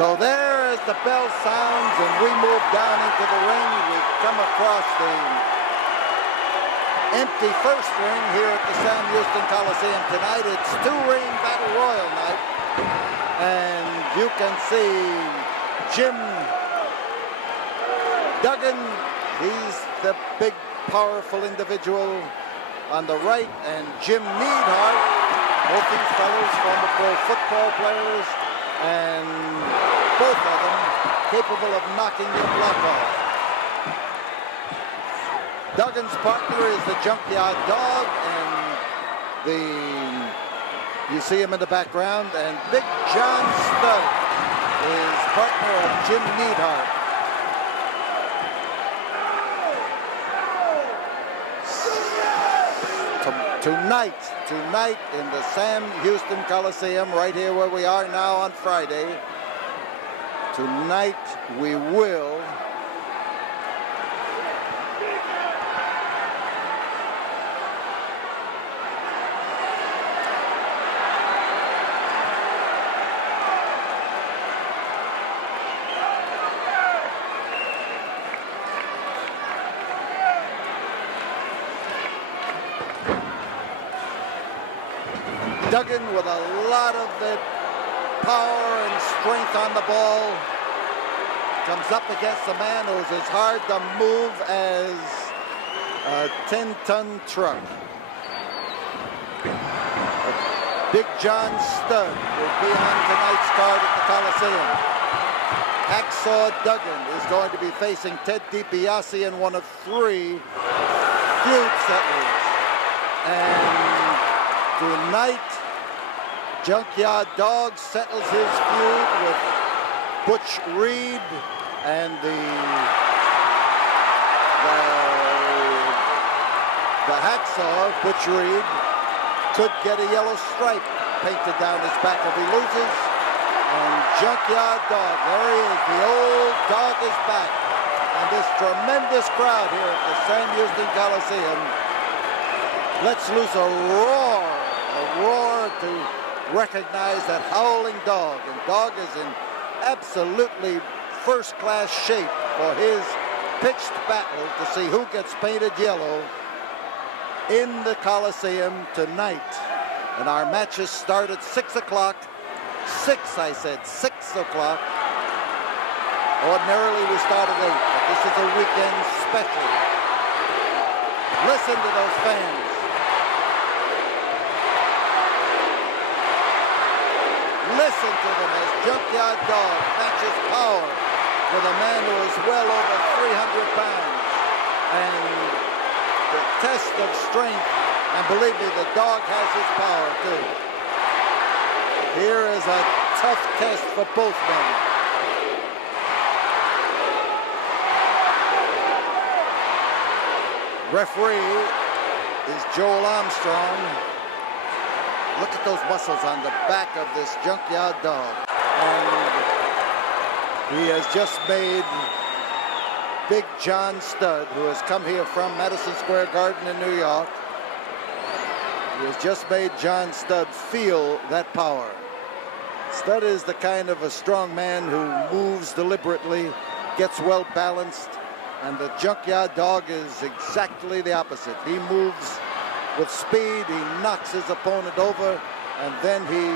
So there, as the bell sounds and we move down into the ring, we come across the empty first ring here at the Sam Houston Coliseum tonight. It's two-ring battle royal night, and you can see Jim Duggan. He's the big, powerful individual on the right, and Jim Neidhart, both these fellows former pro football players, and both of them capable of knocking your block off. Duggan's partner is the Junkyard Dog, and you see him in the background, and Big John Studd is partner of Jim Neidhart. Tonight in the Sam Houston Coliseum, right here where we are now on Friday, tonight we will Duggan with a lot of the power and strength on the ball comes up against a man who's as hard to move as a 10-ton truck. Big John Studd will be on tonight's card at the Coliseum. Hacksaw Duggan is going to be facing Ted DiBiase in one of 3 feud settlers. And tonight, Junkyard Dog settles his feud with Butch Reed, and the hacksaw, Butch Reed, could get a yellow stripe painted down his back if he loses. And Junkyard Dog, there he is, the old dog is back. And this tremendous crowd here at the Sam Houston Coliseum lets loose a roar to recognize that howling Dog. And Dog is in absolutely first-class shape for his pitched battle to see who gets painted yellow in the Coliseum tonight. And our matches start at 6 o'clock. 6, I said, 6 o'clock. Ordinarily we start at 8, but this is a weekend special. Listen to those fans. Listen to them as Junkyard Dog matches power with a man who is well over 300 pounds. And the test of strength, and believe me, the dog has his power too. Here is a tough test for both men. Referee is Joel Armstrong. Look at those muscles on the back of this Junkyard Dog. And he has just made Big John Studd, who has come here from Madison Square Garden in New York. He has just made John Studd feel that power. Studd is the kind of a strong man who moves deliberately, gets well balanced, and the Junkyard Dog is exactly the opposite. He moves with speed, he knocks his opponent over, and then he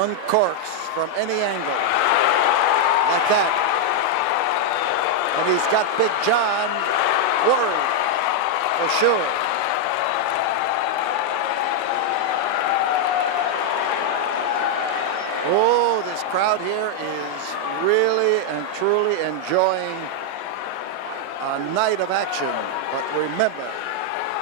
uncorks from any angle, like that. And he's got Big John worried, for sure. Oh, this crowd here is really and truly enjoying a night of action. But remember,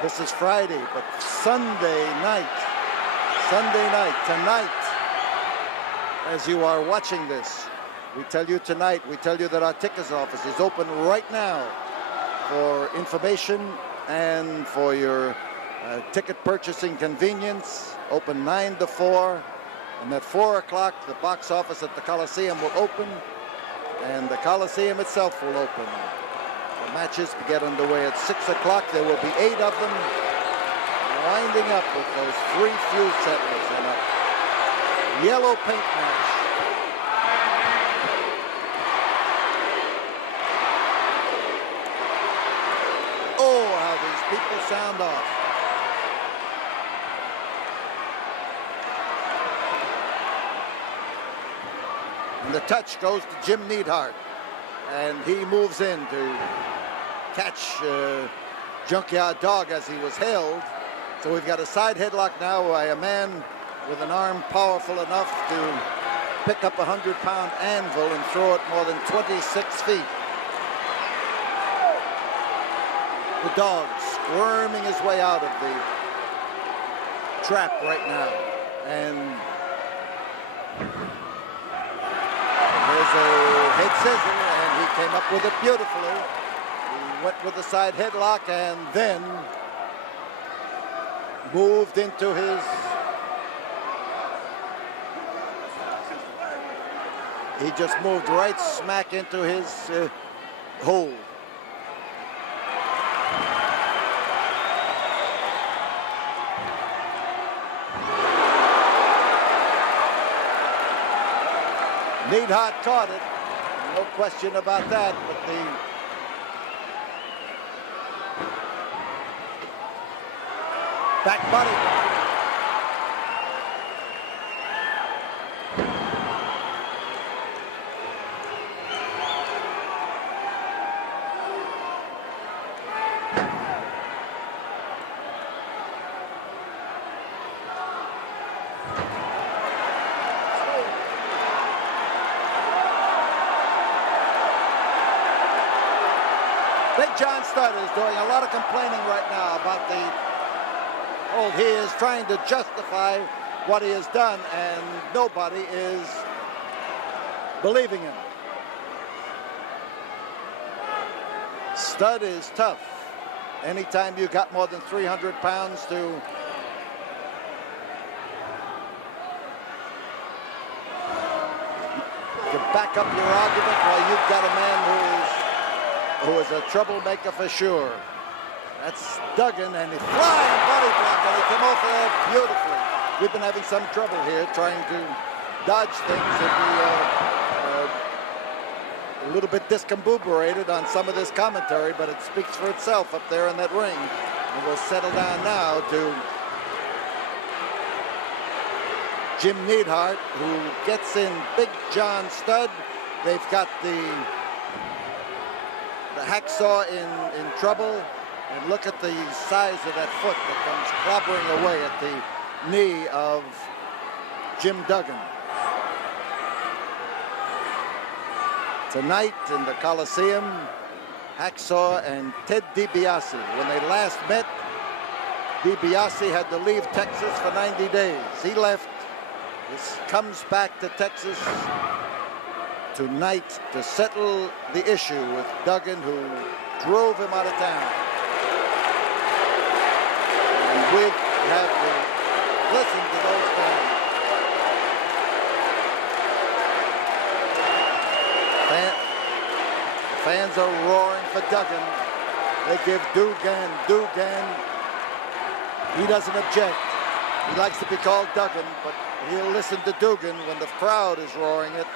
this is Friday, but Sunday night, tonight, as you are watching this, we tell you that our tickets office is open right now for information and for your ticket purchasing convenience, open 9 to 4. And at 4 o'clock, the box office at the Coliseum will open, and the Coliseum itself will open. The matches get underway at 6 o'clock. There will be 8 of them, winding up with those 3 feud settlers. And a yellow paint match. Oh, how these people sound off. And the touch goes to Jim Neidhart, and he moves in to catch Junkyard Dog as he was held. So we've got a side headlock now by a man with an arm powerful enough to pick up a 100-pound anvil and throw it more than 26 feet. The dog squirming his way out of the trap right now. And there's a head scissor, and he came up with it beautifully. He went with the side headlock and then moved into his... He just moved right smack into his hold. Neidhart caught it, no question about that, but the back body. Big John Studd is doing a lot of complaining right now about the hold. He is trying to justify what he has done, and nobody is believing him. Studd is tough. Anytime you got more than 300 pounds to back up your argument, well, you've got a man who is a troublemaker for sure. That's Duggan, and he's flying body block, and he came off there beautifully. We've been having some trouble here trying to dodge things and be a little bit discombobulated on some of this commentary, but it speaks for itself up there in that ring. And we'll settle down now to Jim Neidhart, who gets in Big John Studd. They've got the hacksaw in trouble, and look at the size of that foot that comes clobbering away at the knee of Jim Duggan. Tonight in the Coliseum, Hacksaw and Ted DiBiase. When they last met, DiBiase had to leave Texas for 90 days. He left. This comes back to Texas tonight to settle the issue with Duggan, who drove him out of town. And we have to listen to those fans. Fans are roaring for Duggan. They give Duggan. He doesn't object. He likes to be called Duggan, but he'll listen to Duggan when the crowd is roaring it.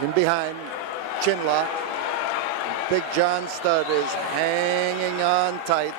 In behind, chinlock. Big John Studd is hanging on tight,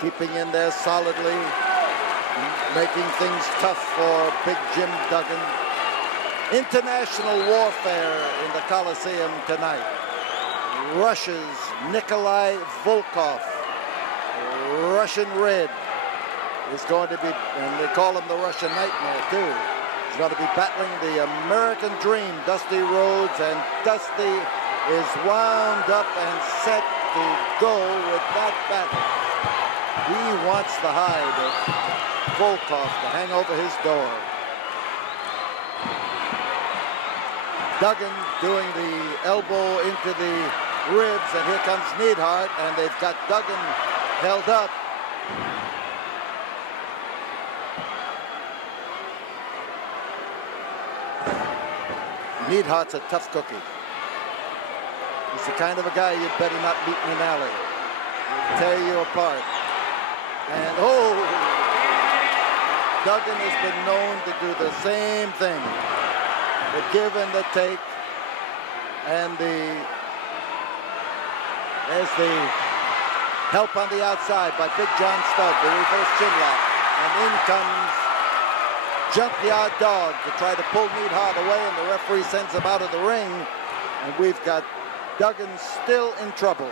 keeping in there solidly, making things tough for Big Jim Duggan. International warfare in the Coliseum tonight. Russia's Nikolai Volkov, Russian Red, is going to be, and they call him the Russian Nightmare too. He's going to be battling the American Dream, Dusty Rhodes, and Dusty is wound up and set to go with that battle. He wants the hide of Volkov to hang over his door. Duggan doing the elbow into the ribs, and here comes Neidhart, and they've got Duggan held up. Neidhart's a tough cookie. He's the kind of a guy you'd better not meet in an alley. He'll tear you apart. And oh! Duggan has been known to do the same thing. The give and the take, and there's the help on the outside by Big John Studd, the reverse chin lock, and in comes Junkyard Dog to try to pull Neidhart away, and the referee sends him out of the ring, and we've got Duggan still in trouble.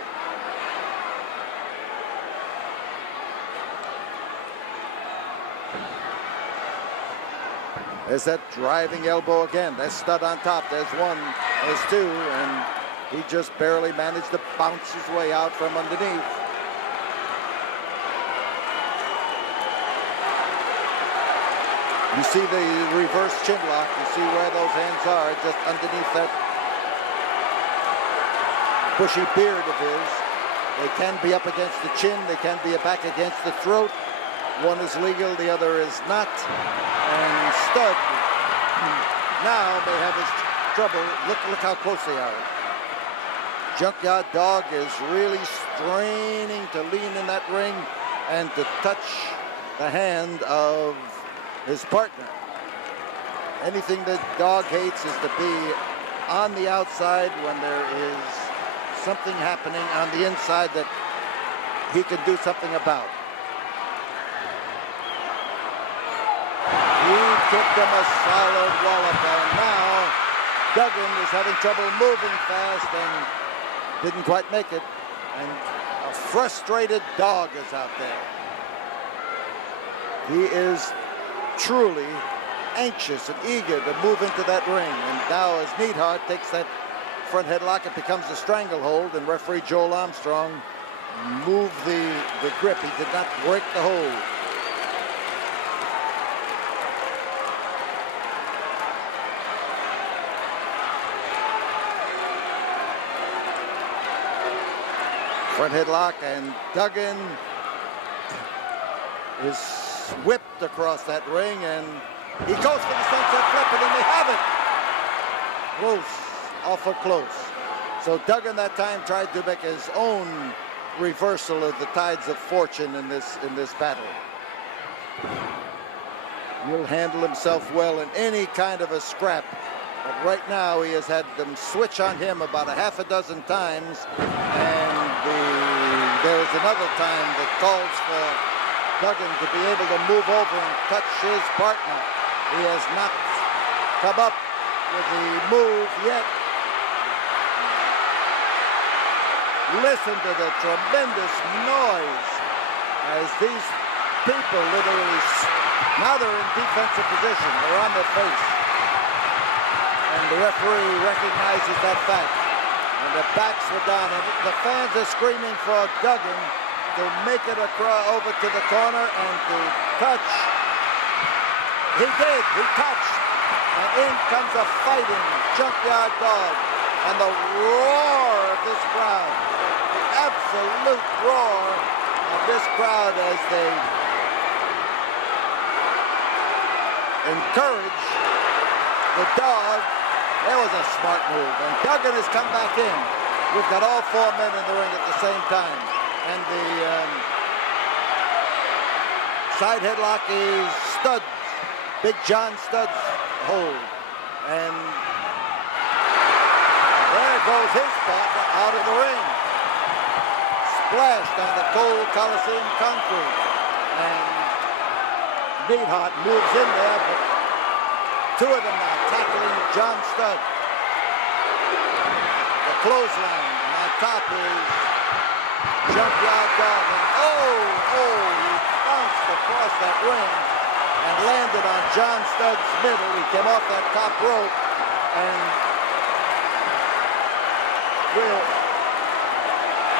There's that driving elbow again. There's Studd on top. There's one, there's two, and he just barely managed to bounce his way out from underneath. You see the reverse chin lock. You see where those hands are, just underneath that bushy beard of his. They can be up against the chin. They can be back against the throat. One is legal, the other is not. And Studd now may have his trouble. Look how close they are. Junkyard Dog is really straining to lean in that ring and to touch the hand of his partner. Anything that Dog hates is to be on the outside when there is something happening on the inside that he can do something about. He kicked him a solid wallop, and now Duggan is having trouble moving fast and didn't quite make it. And a frustrated Dog is out there. He is truly anxious and eager to move into that ring. And now as Neidhart takes that front headlock, it becomes a stranglehold, and referee Joel Armstrong moved the grip. He did not break the hold. Front headlock, and Duggan is whipped across that ring, and he goes for the sunset flip, and then they have it. Close, awful close. So Duggan that time tried to make his own reversal of the tides of fortune in this battle. He'll handle himself well in any kind of a scrap. But right now he has had them switch on him about a half a dozen times, and there is another time that calls for Duggan to be able to move over and touch his partner. He has not come up with the move yet. Listen to the tremendous noise as these people literally, now they're in defensive position. They're on their face. And the referee recognizes that fact. And the backs were down. And the fans are screaming for Duggan to make it over to the corner and to touch. He did. He touched. And in comes a fighting Junkyard Dog. And the roar of this crowd, the absolute roar of this crowd as they encourage the Dog. That was a smart move, and Duggan has come back in. We've got all four men in the ring at the same time, and the side headlock is Studd, Big John Studd's hold, and there goes his partner out of the ring, splashed on the cold Coliseum concrete, and Neidhart moves in there, but two of them now tackling John Studd. The clothesline, and on top is Junkyard Dog. And he bounced across that ring and landed on John Studd's middle. He came off that top rope, and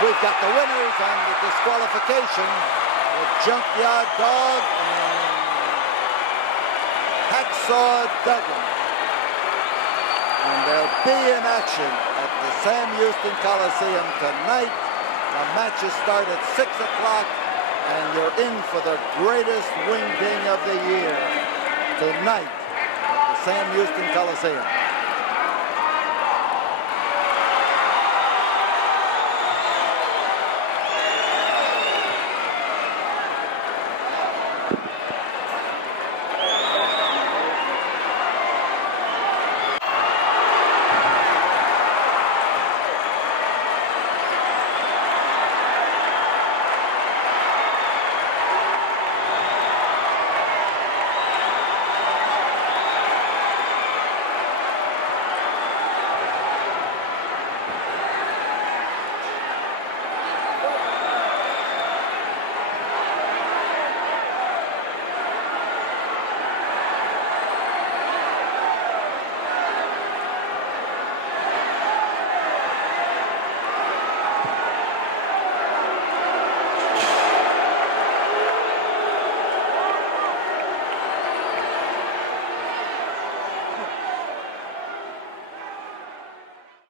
we've got the winners on the disqualification with Junkyard Dog and Hacksaw Duggan. And they'll be in action at the Sam Houston Coliseum tonight. The matches start at 6 o'clock, and you're in for the greatest ring ding of the year tonight at the Sam Houston Coliseum.